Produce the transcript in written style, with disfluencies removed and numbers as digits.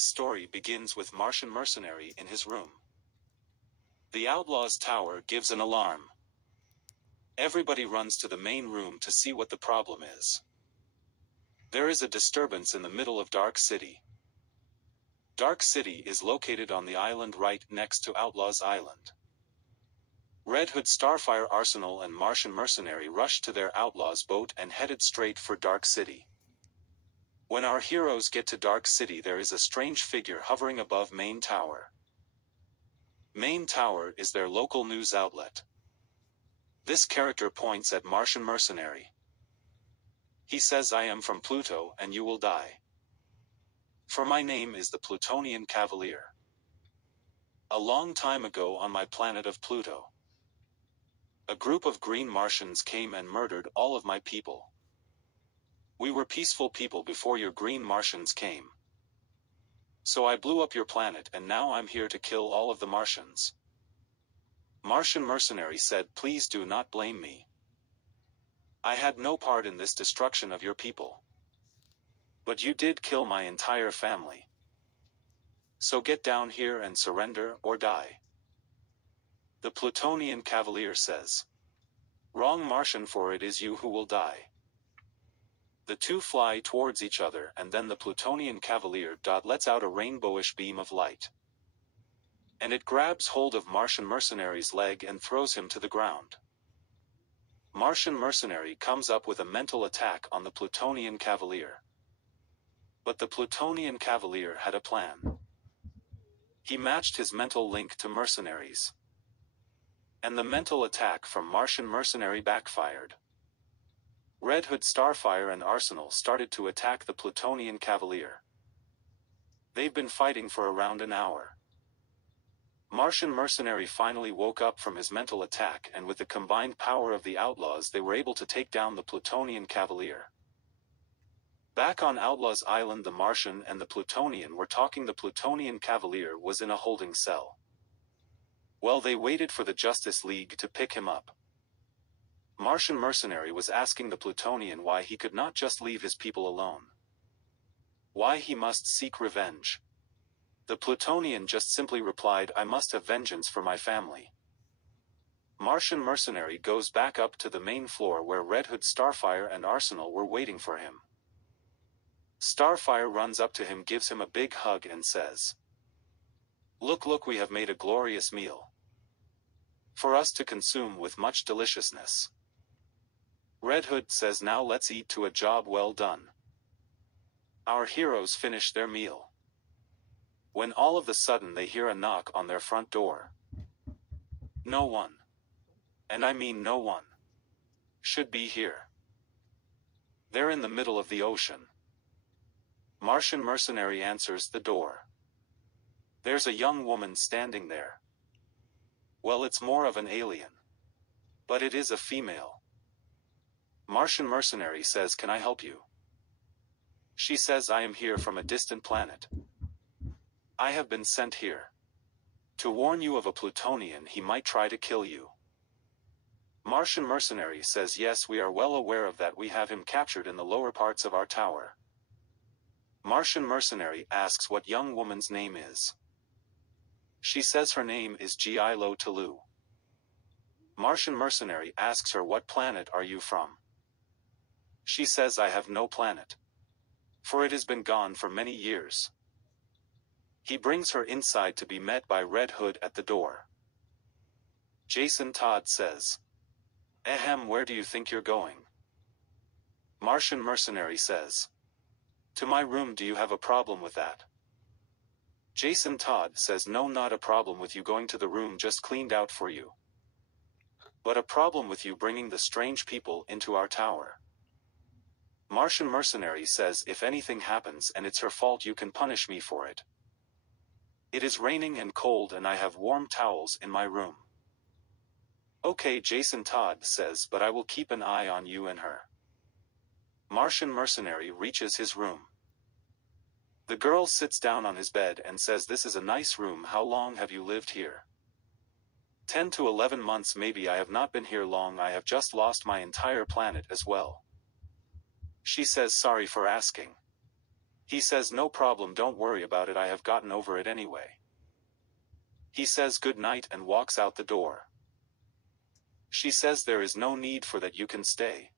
This story begins with Martian mercenary in his room. The outlaw's tower gives an alarm. Everybody runs to the main room to see what the problem is. There is a disturbance in the middle of Dark City. Dark City is located on the island right next to Outlaw's Island. Red Hood, Starfire Arsenal and Martian mercenary rushed to their outlaw's boat and headed straight for Dark City. When our heroes get to Dark City, there is a strange figure hovering above Main Tower. Main Tower is their local news outlet. This character points at Martian mercenary. He says, "I am from Pluto and you will die. For my name is the Plutonian Cavalier. A long time ago on my planet of Pluto, a group of green Martians came and murdered all of my people. We were peaceful people before your green Martians came. So I blew up your planet and now I'm here to kill all of the Martians." Martian mercenary said, "Please do not blame me. I had no part in this destruction of your people. But you did kill my entire family. So get down here and surrender or die." The Plutonian Cavalier says, "Wrong, Martian, for it is you who will die." The two fly towards each other and then the Plutonian Cavalier lets out a rainbowish beam of light. And it grabs hold of Martian mercenary's leg and throws him to the ground. Martian mercenary comes up with a mental attack on the Plutonian Cavalier. But the Plutonian Cavalier had a plan. He matched his mental link to mercenaries. And the mental attack from Martian mercenary backfired. Red Hood, Starfire and Arsenal started to attack the Plutonian Cavalier. They've been fighting for around an hour. Martian mercenary finally woke up from his mental attack, and with the combined power of the outlaws they were able to take down the Plutonian Cavalier. Back on Outlaw's Island, the Martian and the Plutonian were talking. The Plutonian Cavalier was in a holding cell. Well, they waited for the Justice League to pick him up. Martian mercenary was asking the Plutonian why he could not just leave his people alone. Why he must seek revenge. The Plutonian just simply replied, "I must have vengeance for my family." Martian mercenary goes back up to the main floor where Red Hood, Starfire and Arsenal were waiting for him. Starfire runs up to him, gives him a big hug and says, Look, we have made a glorious meal for us to consume with much deliciousness." Red Hood says, "Now let's eat to a job well done." Our heroes finish their meal. When all of a sudden they hear a knock on their front door. No one, and I mean no one, should be here. They're in the middle of the ocean. Martian mercenary answers the door. There's a young woman standing there. Well, it's more of an alien. But it is a female. Martian mercenary says, "Can I help you?" She says, "I am here from a distant planet. I have been sent here to warn you of a Plutonian. He might try to kill you." Martian mercenary says, "Yes, we are well aware of that. We have him captured in the lower parts of our tower." Martian mercenary asks what young woman's name is. She says her name is Gilo Tulu. Martian mercenary asks her, "What planet are you from?" She says, "I have no planet, for it has been gone for many years." He brings her inside to be met by Red Hood at the door. Jason Todd says, "Ahem, where do you think you're going?" Martian mercenary says, "To my room. Do you have a problem with that?" Jason Todd says, "No, not a problem with you going to the room just cleaned out for you. But a problem with you bringing the strange people into our tower." Martian mercenary says, "If anything happens and it's her fault, you can punish me for it. It is raining and cold and I have warm towels in my room." "Okay," Jason Todd says, "but I will keep an eye on you and her." Martian mercenary reaches his room. The girl sits down on his bed and says, "This is a nice room. How long have you lived here?" 10 to 11 months maybe. I have not been here long. I have just lost my entire planet as well." She says, "Sorry for asking." He says no problem, don't worry about it, I have gotten over it anyway. He says good night and walks out the door. She says there is no need for that, you can stay.